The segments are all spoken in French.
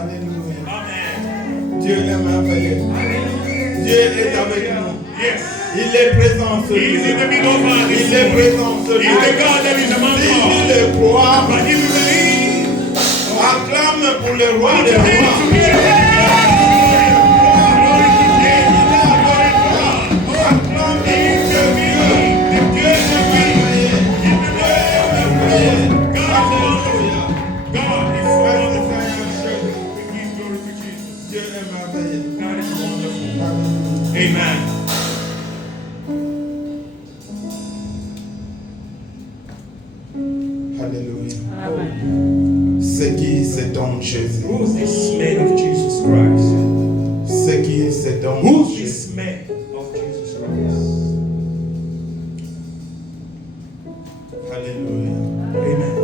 Alléluia. Amen. Dieu est merveilleux. Hallelujah. Dieu est avec nous. Yes. Il est présent sur He is in the nous. middle of us. Il est présent sur He is the nous. God that is among Si us. le roi But if you believe, acclame pour le roi put des your hands rois. together. Glory to Jesus. Acclame He is the King, the King of Kings. In the name of God is wonderful. God is so wonderful. We give glory to Jesus. Dieu est merveilleux. God is wonderful. Amen. Alléluia. C'est qui cet homme Jésus? Who is this man of Jesus Christ? C'est qui cet homme Who is Jésus? this man of Jesus Christ? Alléluia. Amen.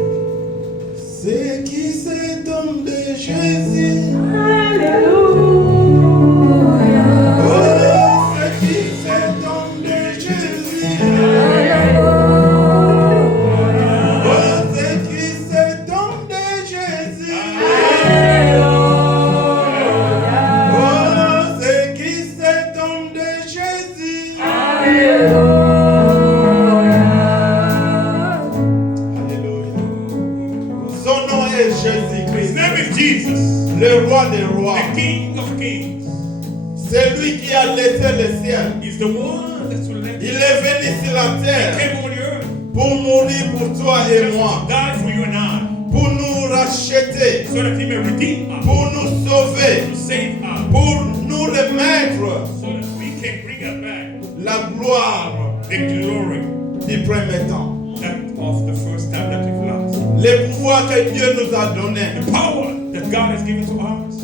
C'est qui cet homme de Jésus? Oh, c'est qui cet homme de Jésus? Oh, c'est qui cet homme de Jésus? Oh, c'est qui cet homme de Jésus? Alléluia. Son nom est His Jésus-Christ, name is Jesus, le roi des rois. the King of Kings. C'est lui qui a laissé le ciel. He's the one that's elected. Il est venu sur la terre Came on the earth pour mourir pour toi et moi, to die for you and I, pour nous racheter, so that He may redeem us, pour nous sauver, to save us, pour nous remettre so that we can bring us back la gloire the glory du premier temps. that of the first time that we've lost. Le pouvoir que Dieu nous a donné. The power that God has given to us.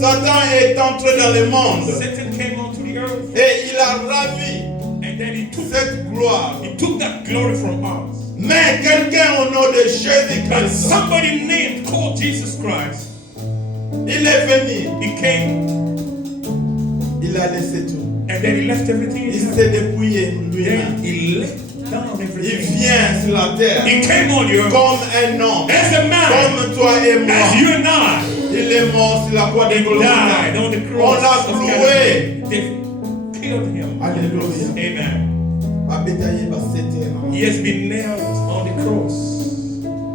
Satan est entré dans le monde Satan came onto the earth, et il a ravi and then he cette gloire. took that glory from us. Mais quelqu'un au nom de But Jésus-Christ, somebody named called Jesus Christ, il est venu, he came il a laissé tout. and then he left everything Il in heaven. s'est dépouillé Then lui-même. he left down Il everything. vient sur la terre He came on the earth comme un homme, as a man, comme toi et moi. as you and I. Il est mort sur la croix de He died Golgotha. on the On cross. l'a of cloué. Calvary. They killed him. Alléluia. Amen. Abétaillé par Satan. He has been nailed on the cross.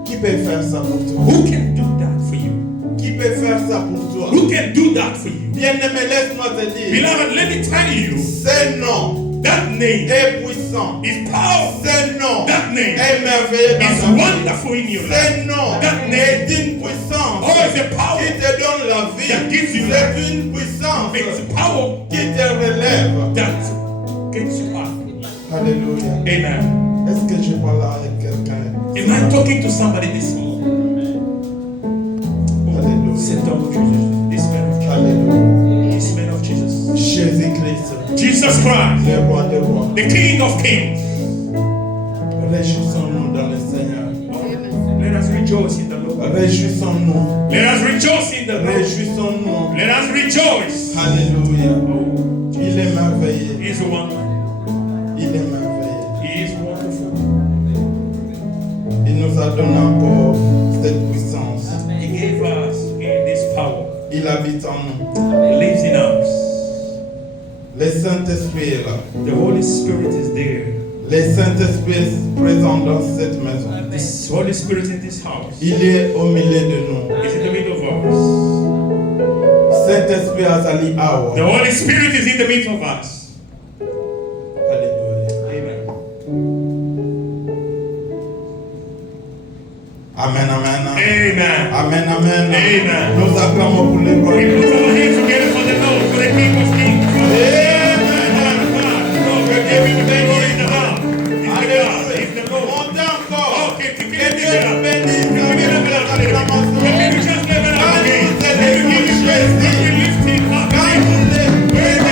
Qui peut faire ça pour toi? Who can do that for you? Qui peut faire ça pour toi? Who can do that for you? Bien-aimé, laisse-moi te dire. Beloved, let me tell you, Ce nom that name est puissant. is powerful. Ce nom That name est merveilleux dans is ta vie. wonderful in your life. Ce nom That name est une puissance Oh, it's a power qui te donne la vie. that gives you C'est une puissance It's a power qui te relève. that gets you up. Alléluia. Amen. Est-ce que je parle avec quelqu'un? Am I talking to somebody this morning? Alléluia. Cet homme of Jesus, this man of Jesus, Alléluia. this man of Jesus, Jésus-Christ, Jesus Christ, le roi des rois. the King of Kings. Réjouissons-nous dans le Seigneur. Let us rejoice in the Lord. Réjouissons-nous. Let us rejoice in the Lord. Réjouissons-nous. Let us rejoice. Alléluia. Oh, Il est merveilleux. He is wonderful. Il est merveilleux. He is wonderful. Il nous a donné encore cette puissance. He gave us this power. Il habite en nous. He lives in us. Le Saint-Esprit est là. The Holy Spirit is there. Le Saint-Esprit est présent dans cette maison. This Holy Spirit in this house. Il est au milieu de nous. Is in the middle of us. Saint-Esprit a sali awa. The Holy Spirit is in the midst of us. Alléluia. Amen. Amen, amen. Amen. Amen, amen. Amen. Nous acclamons pour le roi. We put our hands together for the Lord, for the King of Kings. Amen. Lord, we give you the glory in the house. He's the God. He's the Lord. Montez encore. Okay, Que Dieu nous bénisse. Can you just lift it up again? Can you give him praise? Can you lift him up again?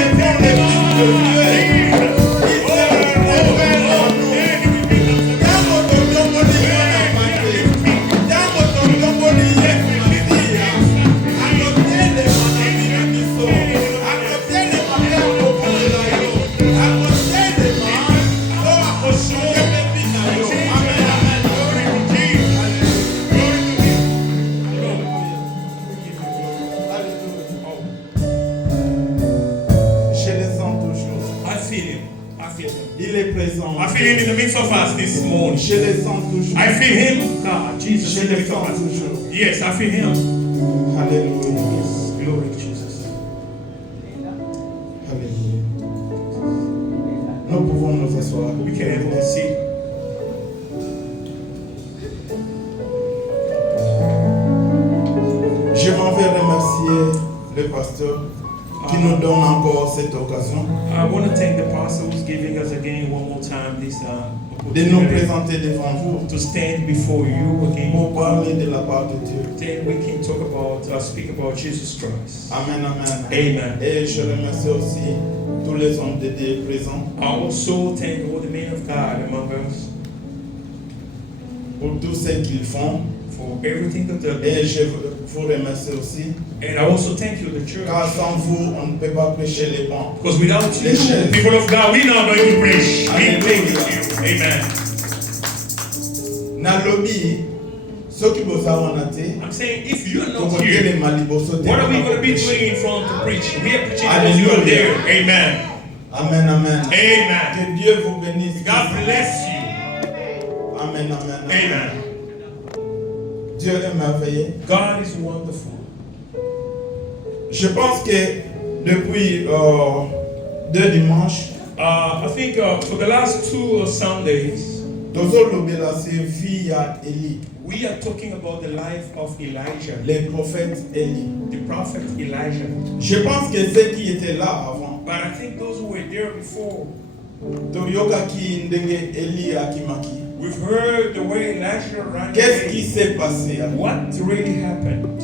est présent. I feel him in the midst of us this morning. Je le sens toujours. I feel him, God, Jesus Je in the le midst of sens us. toujours. Yes, I feel him. Alléluia. Glory to Jesus. Alléluia. Nous pouvons nous asseoir. We can have a seat. Je m'en vais remercier le pasteur qui nous donne encore cette occasion I want to thank the pastor who's giving us again one more time this de nous opportunity présenter devant vous to stand before you again. pour parler de la part de Dieu. Then we can talk about, speak about Jesus Christ. Amen, amen. Amen. Et je remercie aussi tous les hommes de Dieu présents I also thank all the men of God among us pour tout ce qu'ils font. for everything that they're Et doing. je vous remercie aussi And I also thank you, the church. car sans vous, on ne peut pas prêcher les bancs. Because without you, people of God, we're not going to preach. We thank you. Amen. Na lobby, ceux qui vous ont été, I'm saying, if you're vous not avez here, les malibos sautés. what are we going to be doing in front to preach? We are preaching because you are there. Amen. Amen, amen. Amen. Que Dieu vous bénisse. God bless you. Amen, amen. Amen. Dieu est merveilleux. God is wonderful. Je pense que depuis 2 dimanches, I think for the last 2 Sundays, toujours l'obéla c'est vie à Élie, we are talking about the life of Elijah, les prophètes Élie. the prophet Elijah. Je pense que ceux qui étaient là avant, But I think those who were there before, Toyoka ki ndenge Élie akimaki. we've heard the way Elijah ran Qu'est-ce qui away. s'est passé? What really happened?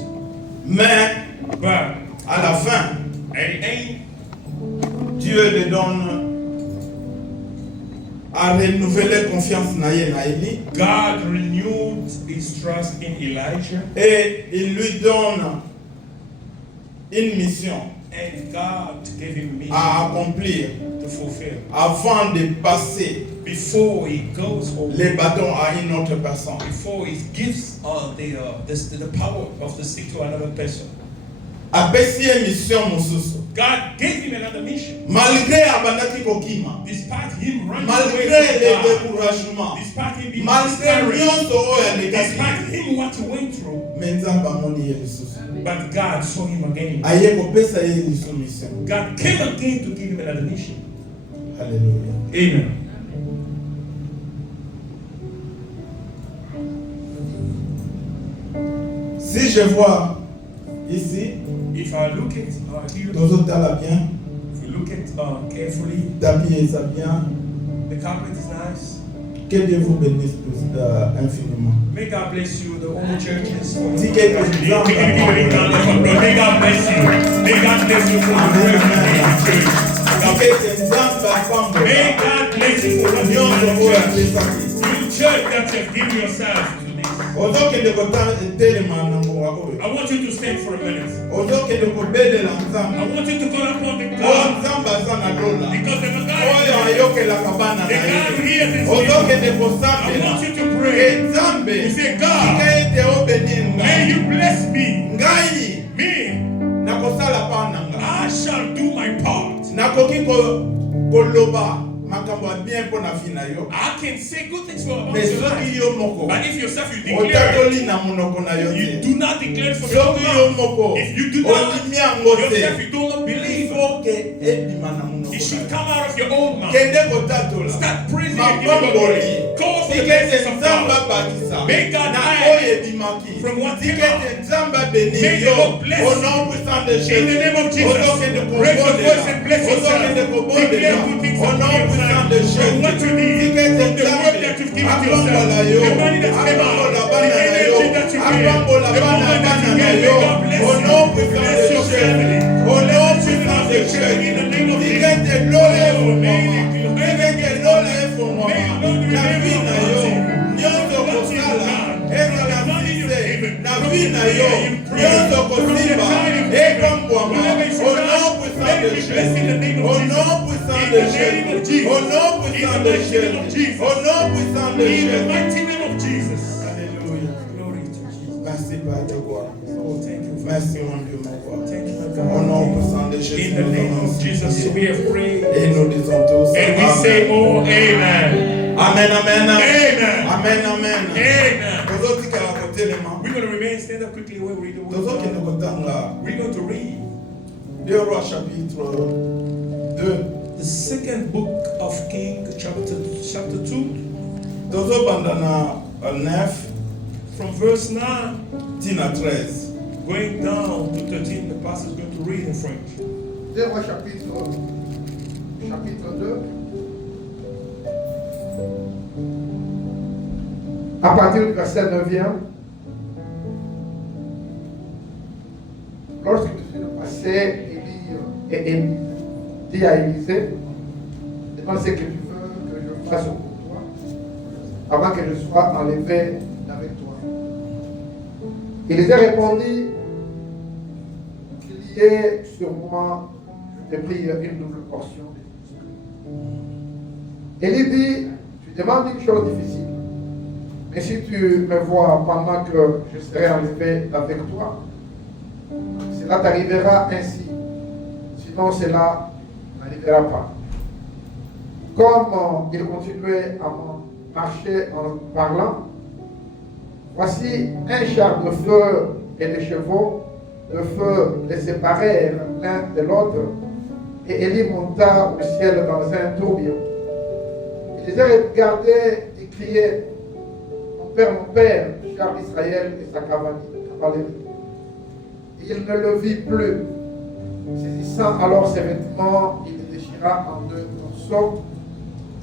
Mais But à la fin, at the end, Dieu le donne à renouveler confiance na ye na Élie God renewed his trust in Elijah, et il lui donne une mission and God gave him mission à accomplir to fulfill. avant de passer Before he goes over, les bâtons à une autre personne. before he gives the power of the stick to another person, Apesi ye mission mosusu. God gave him another mission. Malgré abandaki kokima, Despite him running malgré away les from God, découragements, despite him being malgré discouraged, nyonso oyo alekaki, despite him what he went through, mais Nzambe amoni ye lisusu. but God saw him again. Aye kopesa ye liso mission. God came again to give him another mission. Alléluia. Amen. Si je vois ici, If I look at here, tozotala bien, if you look at carefully, tapis eza bien, the carpet is nice. que Dieu vous bénisse infiniment. May God bless you, the whole churches. For May May God bless you. May God bless you for the work of this church. Akete Nzambe apambola May God bless you for the nyonso oyo church. apesaki. You church that you have given yourself to this. Ozokende kotelema na mboka oyo. I want you to stand for a minute. Ozokende kobelela I Nzambe. want you to call upon the Oyo God. Nzambe aza na lola. Because the God, Oyo ayokelaka bana the na God who ye. hears his Ozokende people. I kosambela. want you to pray. Nzambe You say, God, tika ete obeni may ngai. you bless me. Ngai Me, nakosala pa na ngai. I shall do my part. Nakoki koloba makambo ya bien mpo na vi na yo. I can say good things about Mais your soki life. yo moko But if yourself you declare, otatoli na monoko na yo you te. do not declare it from your Soki yo mouth. moko If you do not olimi yango yourself, te. you do not believe. Ifo ke ebima na monoko It na should yo. come out of your own mouth. Kende kotatola. Start praising and giving God Mapamboli. glory. Cause the Tikete blessings of Nzambe God. abakisa. May God Na hide oyo ebimaki. from what Tikete Nzambe abeni May the yo. Lord bless Au you. nom puissant de In Jésus. the name of Jesus, Ozokende raise your voice and bless yourself. Ozokende Declare good things Au upon nom your puissant de life. From what Jésus. you need, Tikete from the Nzambe. work that you've given to yourself, Apambola yo. the money that came out, Apambola the bana na yo. energy that you gave, Apambola the bana moment that you na gave. yo. May God bless Au you. nom puissant Bless de your Jésus. family. Au nom Bless your puissant de children Jésus. in the name of Jesus. Tikete lola Oh, may efungwama. the- Tikete lola efungwama. May the Lord Na remember vi na yo. you. Nyonso What you've kosala. done. Ezala The money you've sise. given. Na From vi the na prayer yo. you've prayed. Nyonso From the kosimba. time you've given. Ekambwama. Whatever is Au done, nom puissant let de it be blessed in the name Jésus. of Au Jesus. nom puissant In de the name of Jésus. Jesus. Au nom puissant In de the mighty name of Jésus. Jesus. Au nom puissant de In the Jésus. mighty name of Jesus. Alléluia. Glory to Jesus. Merci Père de gloire. Oh, thank you. Merci mon Dieu, mon roi. Thank you, my Au nom God. puissant de de Jésus, In the name of Jesus, we have prayed. et nous disons tous And we say, oh, amen. Amen, amen, Amen. amen, amen. Amen. Tozotikala kotelema. We're going to remain, stand up quickly when we read the word. Tozokende kotanga We're going to read 2 Rois chapitre 2. the second book of Kings, chapter 2, Tozobanda na 9 from verse 9 tina 13. going down to 13. The pastor is going to read in French. 2 Rois chapitre 2. À partir du verset 9e, lorsque je suis passé, Élie dit à Élisée, demande ce que tu veux que je fasse pour toi, avant que je sois enlevé avec toi. Élisée répondit, qu'il y ait sur moi, je te prie, une double portion. Élie dit, tu demandes une chose difficile. Mais si tu me vois pendant que je serai enlevé avec toi, cela t'arrivera ainsi. Sinon, cela n'arrivera pas. Comme il continuait à marcher en parlant, voici un char de feu et des chevaux de feu les séparèrent l'un de l'autre, et Élie monta au ciel dans un tourbillon. Il les regardait et criait, mon père, char d'Israël et sa cavalerie. Et il ne le vit plus. Saisissant alors ses vêtements, il les déchira en 2 morceaux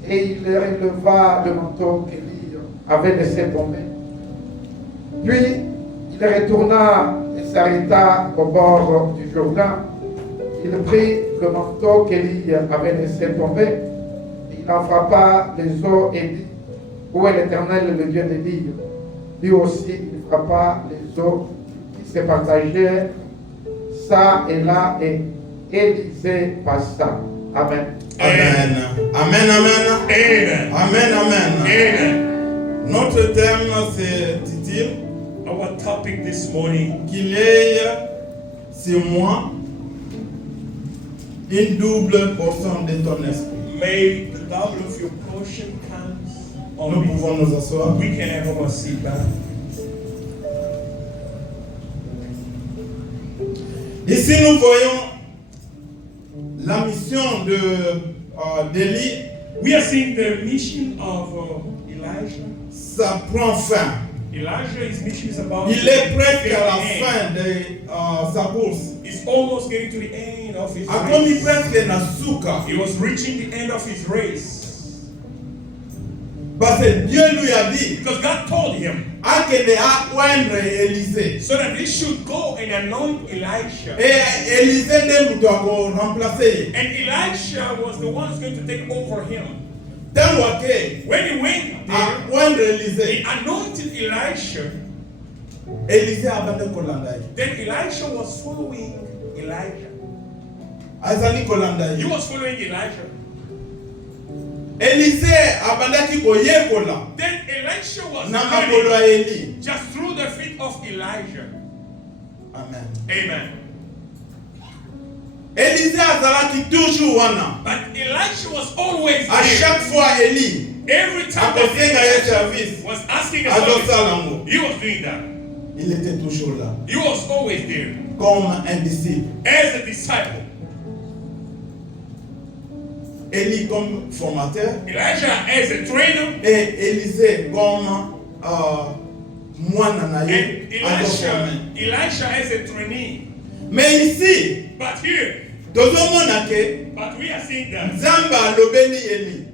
et il releva le manteau qu'Élie avait laissé tomber. Puis il retourna et s'arrêta au bord du Jourdain. Il prit le manteau qu'Élie avait laissé tomber et il en frappa les eaux et dit, où est l'Éternel, le Dieu d'Élie? Lui aussi, il frappa les eaux qui se partageaient ça et là, et Élisée passa. Amen. Amen. Amen, amen. Amen. Amen, amen. Amen. Notre thème, c'est titre Our topic this morning, qu'il ait sur moi une double portion de ton esprit. may the double of your portion comes on Nous me. pouvons nous asseoir. We can have our seat back. Ici, nous voyons la mission d'Élie. We are seeing the mission of Elijah. Ça prend fin. Elijah's mission is about Il est presque à la the end. fin de sa course. He's almost getting to the end of his Akomi race. presque na suka. He was reaching the end of his race. Parce que Dieu lui a dit Because God told him akende oindre Élisée. so that he should go and anoint Elisha. Et Élisée nde mutu ako remplacer ye. And Elisha was the one who's going to take over him. Tango ake When he went there, oindre he Élisée. anointed Elisha. Élisée abande kolanda ye. Then Elisha was following Elijah. Azali kolanda He ye. was following Elijah. Élisée abandaki koyekola Then Elisha was na makolo ya learning Eli. just through the feet of Elijah. Amen. Amen. Élisée azalaki toujours wana. But Elisha was always À there. chaque fois Eli Every time that akosenga ye Elisha service, was asking a service, azosala ngo. he was doing that. Il était toujours là He was always there comme un disciple. as a disciple. Élie comme formateur Elijah as a trainer, et Élisée comme moine na and ye azoforme. Elisha as a trainee. Mais ici, But here, tozomona ke but we are seeing that Nzambe alobeli Eli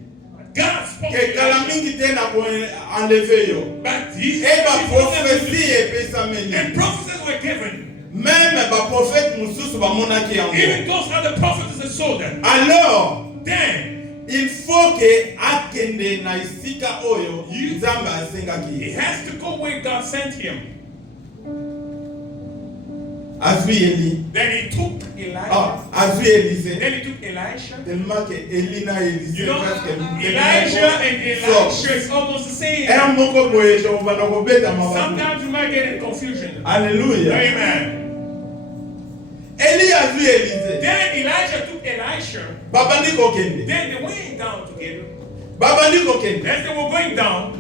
God spoke ke to kala Elijah, mingi te na koenleve yo. but he E before them baprofesi epesameli. and prophecies were given. Même baprofete mosusu bamonaki yango. Even those other prophets that saw them. Alors, Then il faut que akende na esika oyo Nzambe asengaki he ye. has to go where God sent him. Azwi Eli. Then he took Elijah. Azwi Élisée. Then he took Elisha. Tellement que Eli na Élisée You know, presque Elijah and Elisha is almost the same. un moko boye jovana kobeta mabatu. Sometimes you might get in confusion. Alléluia. Amen. Eli azwi Élisée. Then Elisha, babandi kokende then they went down together. babandi kokende As they were going down,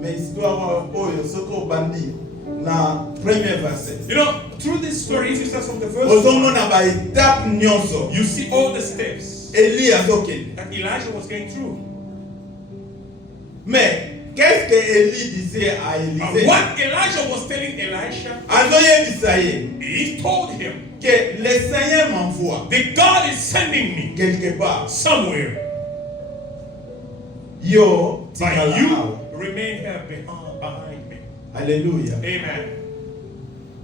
mais histoire oyo soko obandi na premier verset you know, through this story, if you start from the first ozomona ba étape nyonso you see all the steps Eli azokende. that Elijah was going through. Mais qu'est-ce que Eli disait à And Élisée? what Elijah was telling Elisha, Azoyebisa ye he told him, que le Seigneur m'envoie the God is sending me quelque part. somewhere, Yo, but tikala you awa. remain here behind me. Alléluia. Amen.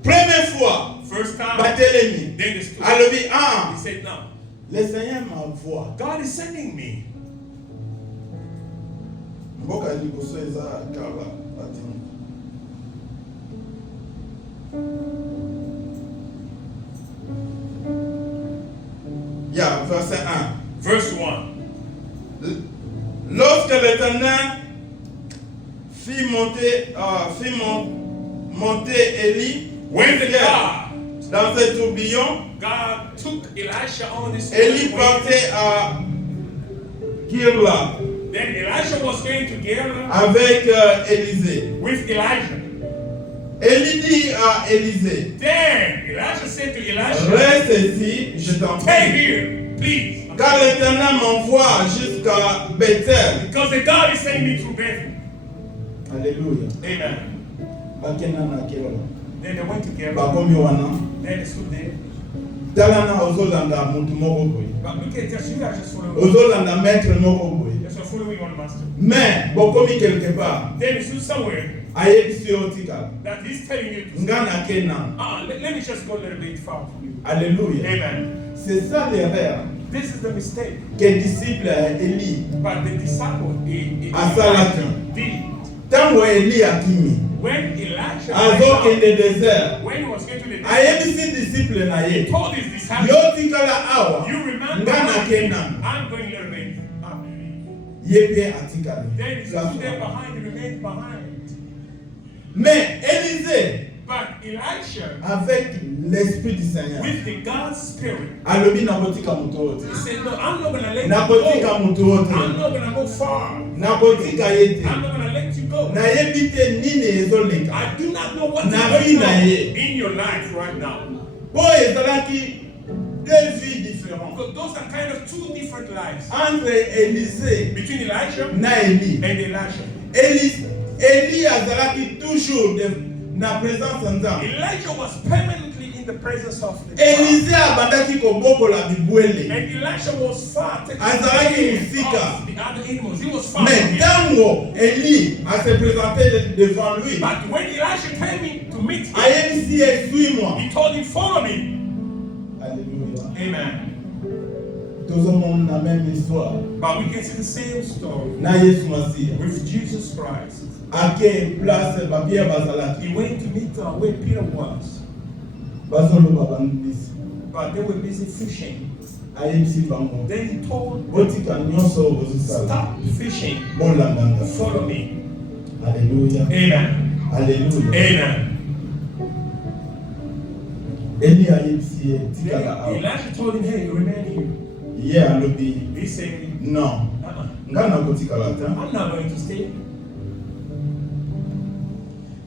Première fois, First time, Batelemi. then the story. Alobi, He said, no, le Seigneur m'envoie. God is sending me. Mboka liboso eza kala batini. Ya, verset 1. Verse 1. Lorsque l'Éternel fit monter Élie When the dans ce tourbillon, God took Elisha on this Élie way, partait à Kirla then Elisha was going to Gilgal avec Élisée. with Elijah. Élie dit à Élisée, Then Elisha said to Elisha, reste ici, je t'en stay prie, here, please. car l'Éternel m'envoie jusqu'à Bethel. Because the God is sending me through Bethel. Alléluia. Amen. Bakenda na Kirla. Then they went to Gilgal. Bakomi wana. Then they stood there. Talana ozolanda mutu moko boye. But look at just you are just following. Ozolanda maître moko boye. Just following one master. Mais bokomi quelque part. Then you stood somewhere Ayebisi yo tikala. that he's telling you to Nga na kena. let me just go a little bit far from you. Alléluia. Amen. C'est ça l'erreur This is the mistake. que disciple Élie. But the disciple Asalaki. did. Tango Élie akimi. When Elijah Azokende désert. when he was going to the desert, Ayebisi disciple na he ye. told his disciples, Yo tikala awa. you remember, Nga na kena. I'm going a little bit up. Ye pe atikala. Then he stood there behind, he remained behind. Mais Élisée, But Elisha, avec l'esprit du Seigneur, with the God's spirit, alobi nakotika mutu wote. he said, no, I'm not going to let you Nakotika go. mutu wote. I'm not going to go far. Nakotika ye te. I'm not going to let you go. Nayebi te nini ezoleka. I do not know what is Na going vie na on ye. in your life right now. Po ezalaki deux vies différentes Because those are kind of two different lives entre Élisée between Elijah na Élie. and Elisha. Élie azalaki toujours na présence nzambe. Elijah was permanently in the presence of the God. Élisée abandaki kobokola bibwele. And Elisha was far taking Azalaki care musika. of the other animals. He was far Mais from him. tango Élie a se présenté devant lui, But when Elisha came in to meet him, ayebisi ye suis-moi. he told him, follow me. Alléluia. Amen. Tozomona na même histoire But we can see the same story na Yesu Masiya. with Jesus Christ. Ake place babia bazalaki. He went to meet where Peter was, Bazoloba bandisi. but they were busy fishing. Ayebisi bango. Then he told them, Botika nyonso ozosala. stop fishing, Bolandanga. follow me. Alléluia. Amen. Alléluia. Amen. Eli ayebisi ye Then tikala awa. Elijah told him, hey, remain here. Ye alobi He said, non. Nga nakotikala te. I'm not going to stay.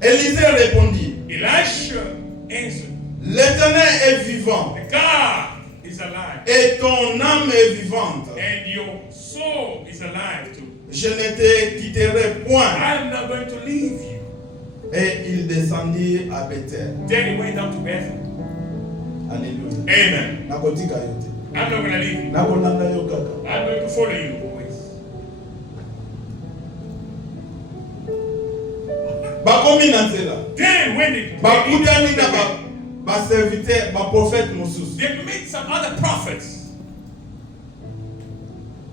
Élisée répondit, Elisha answered, l'Éternel est vivant the God is alive, et ton âme est vivante. and your soul is alive too. Je ne te quitterai point. I am not going to leave you. Et il descendit à Bethel. Then he went down to Bethel. Alléluia. Amen. Nakotika yo te. I'm not going to leave you. Nakolanda yo kaka. I'm going to follow you always. Bakomi na nzela. Then when Bakutani na ba serviteur, ba prophète mosusu. they met some other prophets,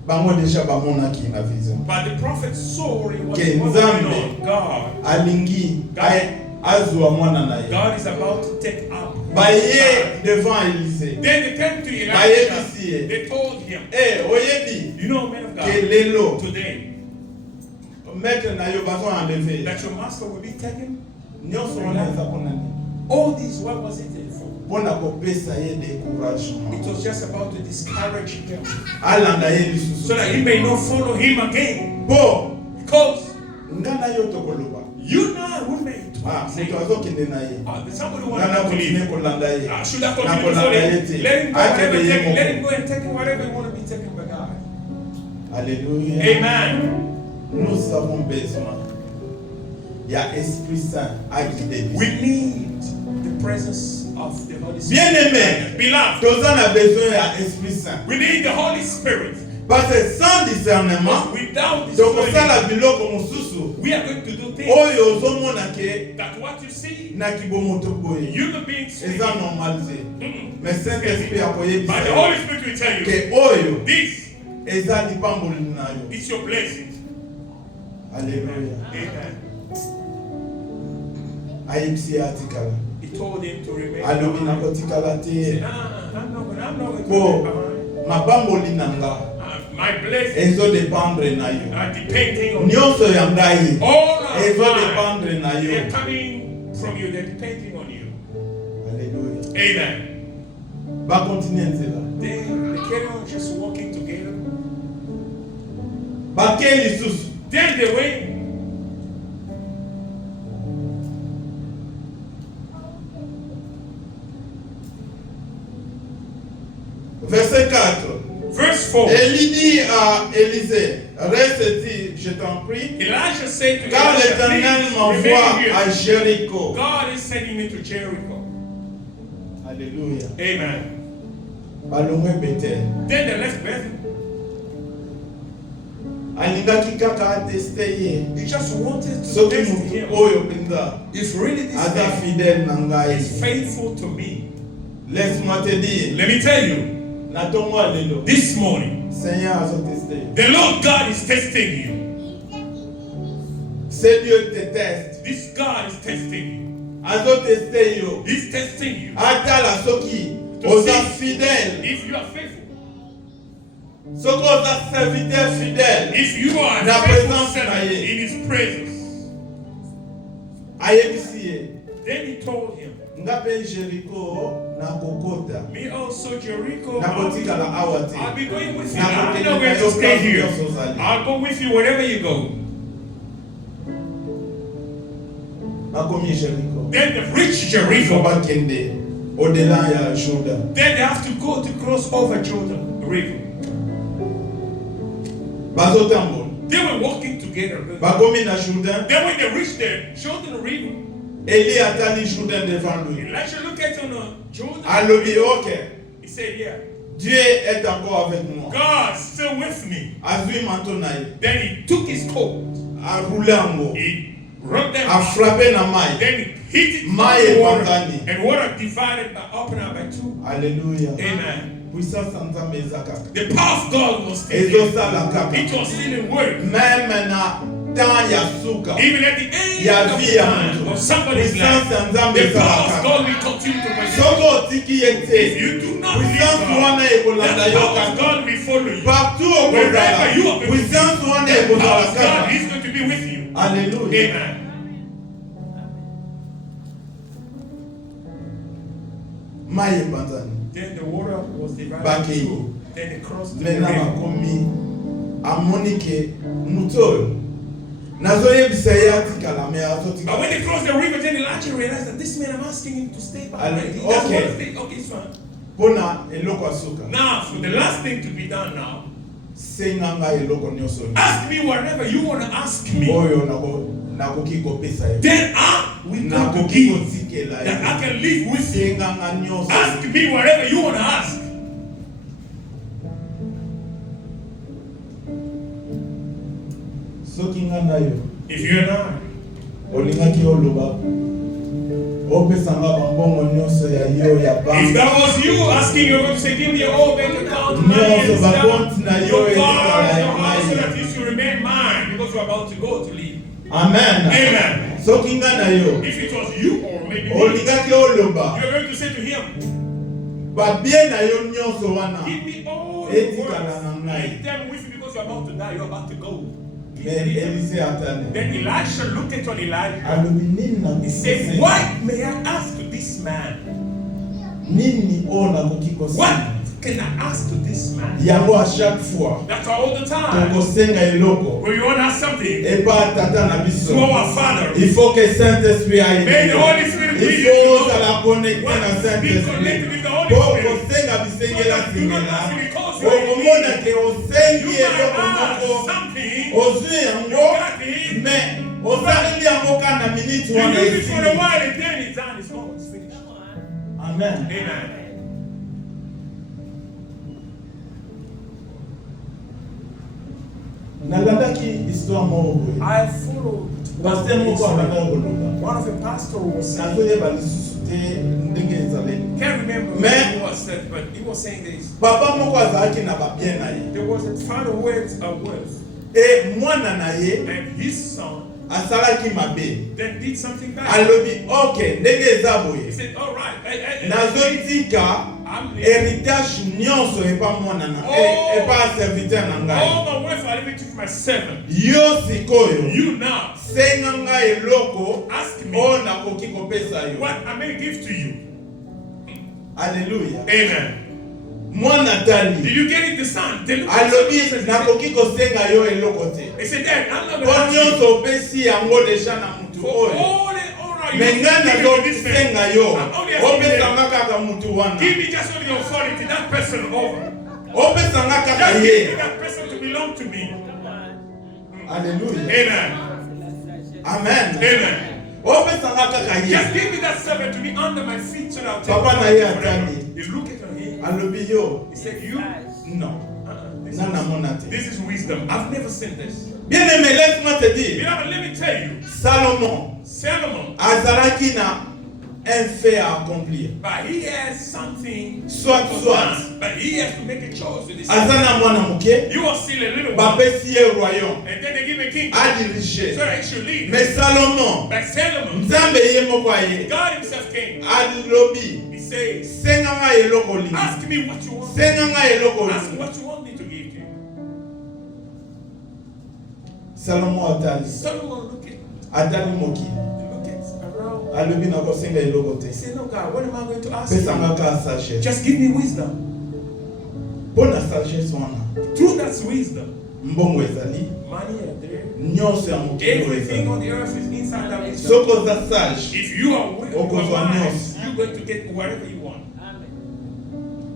Bango déjà bamonaki na vision. but the prophet saw it was Ke what's going Nzambe on. God alingi azwa mwana na ye. God is about to take up. Baye devant Élisée. Then they came to Baye Elisha. bisi. They told him, Eh, oyebi you know, man of ke God, lelo today maître na yo bazo enlever. that your master will be taken. Nyonso wana eza pona nini? All this, what was it for? mpona kopesa ye découragement It was just about to discourage him, alanda ye lisusu so that he may not follow him again. po Because nga na yo tokoloba you now would make moto azokende na ye somebody nga wanted na to kontine leave. kolanda ye Should I continue to nakolanda follow ye him? te Let him go akende ye let him moko go and take whatever he want to be taken by God. alléluia Amen. nous avons besoin ya esprit saint à guider We need the presence of the Holy Spirit. bien aimé Beloved, toza na besoin ya esprit saint we need the Holy Spirit. parce que sans discernement Without this tokosala biloko mosusu we are going to do things oyo ozomona ke that what you see, na kibomoto boye human beings see. eza normalisé mais saint esprit akoyebisa But the Holy Spirit will tell you, ke oyo this eza lipamboli na yo is your blessing. alleluya Amen. ayebisi ye atikala He told him to remain alobi behind. nakotikala He said, te I'm not going to po remain behind. mabamboli na nga My blessings ezodependre na yo are depending on you. nyonso ya ngai All of mine, ezodependre na yo they're coming from you. They're depending on you. alleluya Amen. bakontinue nzela They carry on just walking together. bakei lisusu Then they went. verset 4 Verse 4. Élie dit à Élisée, reste-t-il, je t'en prie, Elijah said to car Elisha, l'Éternel please m'envoie remain à here. Jéricho. God is sending me to Jericho. Alléluia. Amen. Balongwe Bethel. Then they left Bethel. Alingaki kaka ateste ye. He just wanted to Soki test mutu him. oyo penza If really this aza man fidèle na ngai. is faithful to me, Laisse-moi te dire, let me tell you, na tongo alelo, this morning, Seigneur azoteste yo. the Lord God is testing you. Ce Dieu te teste. This God is testing you. Azoteste yo. He's testing you. Atala soki To oza see fidèle. if you are faithful. Soki oza serviteur fidèle. If you are Na a faithful présence servant na ye. in His presence. Ayebisi ye. Then he told him, Nga pe Jericho na kokota. me also Jericho, Nakotikala awa te. I'll be going with you. Na I'm kote not going na to stay yo here. nyonso ozali. I'll go with you wherever you go. Bakomi Jericho. Then they've reached Ifo Jericho. bakende au-delà ya Jordan. Then they have to go to cross over Jordan River. Bazotambola. They were walking together. Bakomi na Jordan. Then when they reached the Jordan River, Eli atali Jordan devant lui. Elisha looked at Jordan. Alobi ok. He said, yeah, Dieu est encore avec moi. God's still with me. Azui manteau na ye. Then he took his coat. A roulé yango. He rubbed them A out. frappé na mai. Then he hit it on Maye the water. pangani. And water divided by up and out by two. Alléluia. Amen. Puissance en Nzambe eza kaka. The power of God was still there. Ezosala kaka. It was still in work. Même na temps ya suka. Even at the end Ya of vie the ya time mutu. of somebody's Puissance life, ya Nzambe the ezala power of kaka. God will continue to manifest. Soko otiki ye If te. you do not believe Puissance God, wana the ekolanda yo power of kaka. God will follow you. Partout Wherever okozala. you are, Puissance wana the power ekozala of God kaka. is going to be with you. Alléluia. Amen. Mai epanzani. Then the water was divided Bakei. in two. Then they crossed the Maintenant river. bakomi amoni ke mutu oyo nazoyebisa ye atikala me But azotikala. when they crossed the river, then Elijah realized that this man, I'm asking him to stay by. Okay. He doesn't want to stay. Okay, it's fine. Mpona eloko ya suka. Now, for the last thing to be done now, Senga ngai eloko nyonso ask me whatever you want to ask me. oyo nakoki kopesa ye. Then I will go to Nakoki give kotikela that ye. I can live with you. Senga nga nyonso. Ask me whatever you want to ask. Soki nga na yo If you and I, olingaki oloba opesanga bambongo nyonso ya yo ya if banka. that was you asking, you're going to say, give me your whole bank account, money and Nyonso bakonti na stuff, yo your car, ezala your ya house, so mai. that it should remain mine because we're about to go to leave. Amen. Amen. Soki nga na yo If it was you or maybe me, olingaki oloba you're going to say to him, babie na yo nyonso wana give me all Eti your kala na words. ngai. Leave them with you because you're about to die, you're about to go. me Elise atane Then Elisha looked at Elijah. alobi nini na He said, what may I ask this man? nini ona kokiko What senga can I ask to this man? yango à chaque fois That's all the time. tokosenga eloko When you want to ask something epa tata na biso to our Father, il faut que Saint-Esprit aille may the Holy Spirit be il you. faut la connecter na Be Saint-Esprit connected with the Holy po Spirit. kosenga bisengela So that you don't sengela have to be caused by okomona ke You osengi might eloko ask moko something, ozwi you yango got it, mais osaleli yango ka na minute you wana use it for a esili. while, and then it's done, it's gone, it's finished. Amen. Amen. nalandaki histoire moko boye I followed paster moko abandaki koloba one of the pastors was saying, nazoyeba lisusu te ndenge ezaleli can't remember Man. who was said, but he was saying this. papa moko azalaki na babien na ye There was a father who had a wealth, e mwana na ye and his son asalaki mabe then did something bad. alobi ok ndenge eza He boye said, all right, nazotika I'm leaving. héritage nyonso epa mwana na epa serviteur na ngai All my wealth I leave it to my servant. yo sikoyo You now senga ngai eloko ask me oyo nakoki kopesa yo what I may give to you. alleluya Amen. mwana Did tali you get it, the son? They looked at alobi Jesus and nakoki kosenga yo eloko te He said, Dad, I'm not po going to ask you nyonso opesi yango deja na mutu for oyo all right, me you ngai give it to this man. nazosenga yo I'm only asking you opesanga kaka mutu wana Give me just only the authority, that person over. opesanga kaka Just give me ye that person to belong to me. alleluya Amen. amen Amen. opesanga kaka ye Just give me that servant to be under my feet so that I'll take Papa na authority ye forever. atali. He looked at him. alobi yo He said, you? non This nga namona te this is wisdom. I've never seen this. bien aimé laisse-moi te dire Beloved, let me tell you, Salomon Solomon, azalaki na un fait à accomplir but he has something Soit, to soit. do, but he has to make a choice with this. aza na mwana moke You are still a little one, bapesi ye royaume and then they give a king adirige so that he should lead. mais Salomon But Solomon, nzambe ye moko aye God himself came. alobi He says, senga ngai eloko olingi ask me what you want. senga ngai eloko Ask olingi what you want me to give to you. Salomon atali Solomon atali moki look at around. alobi nakosenga eloko te He said, no, God, what am I going to ask you? pesanga ka sagesse Just give me wisdom. mpo na sagesse wana Through that wisdom, mbongo ezali money are there. nyonso ya mokili oyo Everything ezali on the earth is inside that wisdom. soki oza sage If you are Okozwa wise, nyonso. you're going to get whatever you want.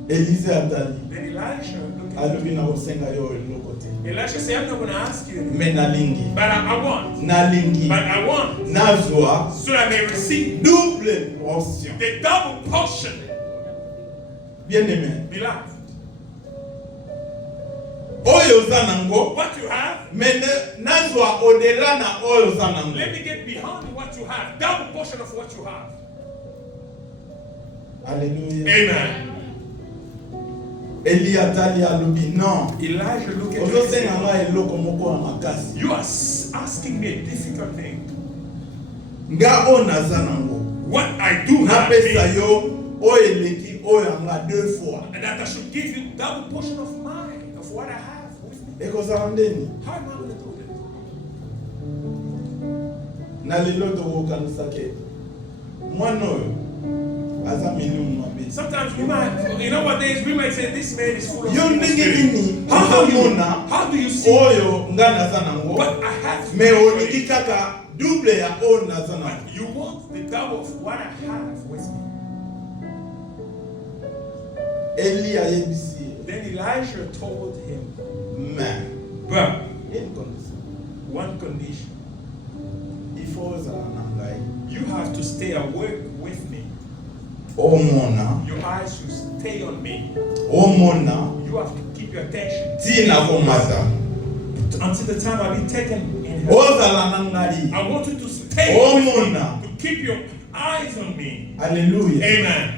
Élise atali Then Elisha looked at alobi him. nakosenga yo eloko te Elisha said, I'm not going to ask you anything, me nalingi but I want. nalingi But I want nazwa so that I may receive double portion the double portion. bien aimé Beloved, oyo oza nango what you have, me nazwa odela na oyo oza nango let me get behind what you have. Double portion of what you have. alleluya Amen. eli atali alobi non Elijah looked at him and ozosenga said, ngai eloko moko ya makasi you are asking me a difficult thing. nga oyo naza nango What I do have napesa means yo oyo eleki oyo yanga deux fois that I should give you double portion of mine, of what I have with me. ekozala ndeni How am I going to do that? na lelo tokokanisake mwana oyo aza milimu mabe Sometimes we might, in nowadays, we might say this man is full of yo evil ndenge spirit. nini How okomona do you see oyo nga naza nango what I have? me olingi kaka double ya oyo naza nango But you want the double of what I have with me. eli ayebisi ye Then Elijah told him, mais but une condition one condition, il faut ozala na ngai you have to stay awake with me. omona Your eyes should stay on me. omona You have to keep your attention ntina komata until the time I be taken in heaven. ozala na ngai I want you to stay Oh, with Mona. me, to keep your eyes on me. alleluya Amen.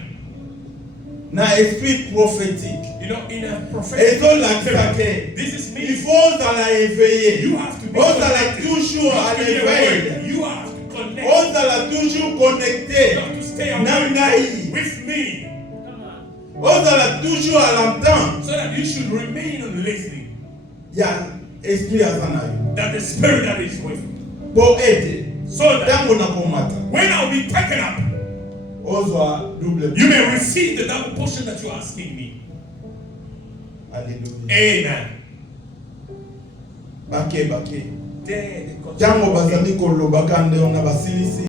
na esprit prophétique You know, in a prophetic ezolakisa ke this is me. il faut ozala éveillé You have to be ozala connected. toujours You à have to be l'éveil awake. You have to connect. ozala toujours You connecté have to stay na awake ngai with me, ozala toujours à l'entendre so that you should remain on listening. ya esprit aza na yo That the spirit that is with me. po ete So that ntango nakomata when I'll be taken up, You may receive the double portion that you're asking me. Alléluia. Amen. Bake. There, the Jango bazali koloba kande on a basilisi.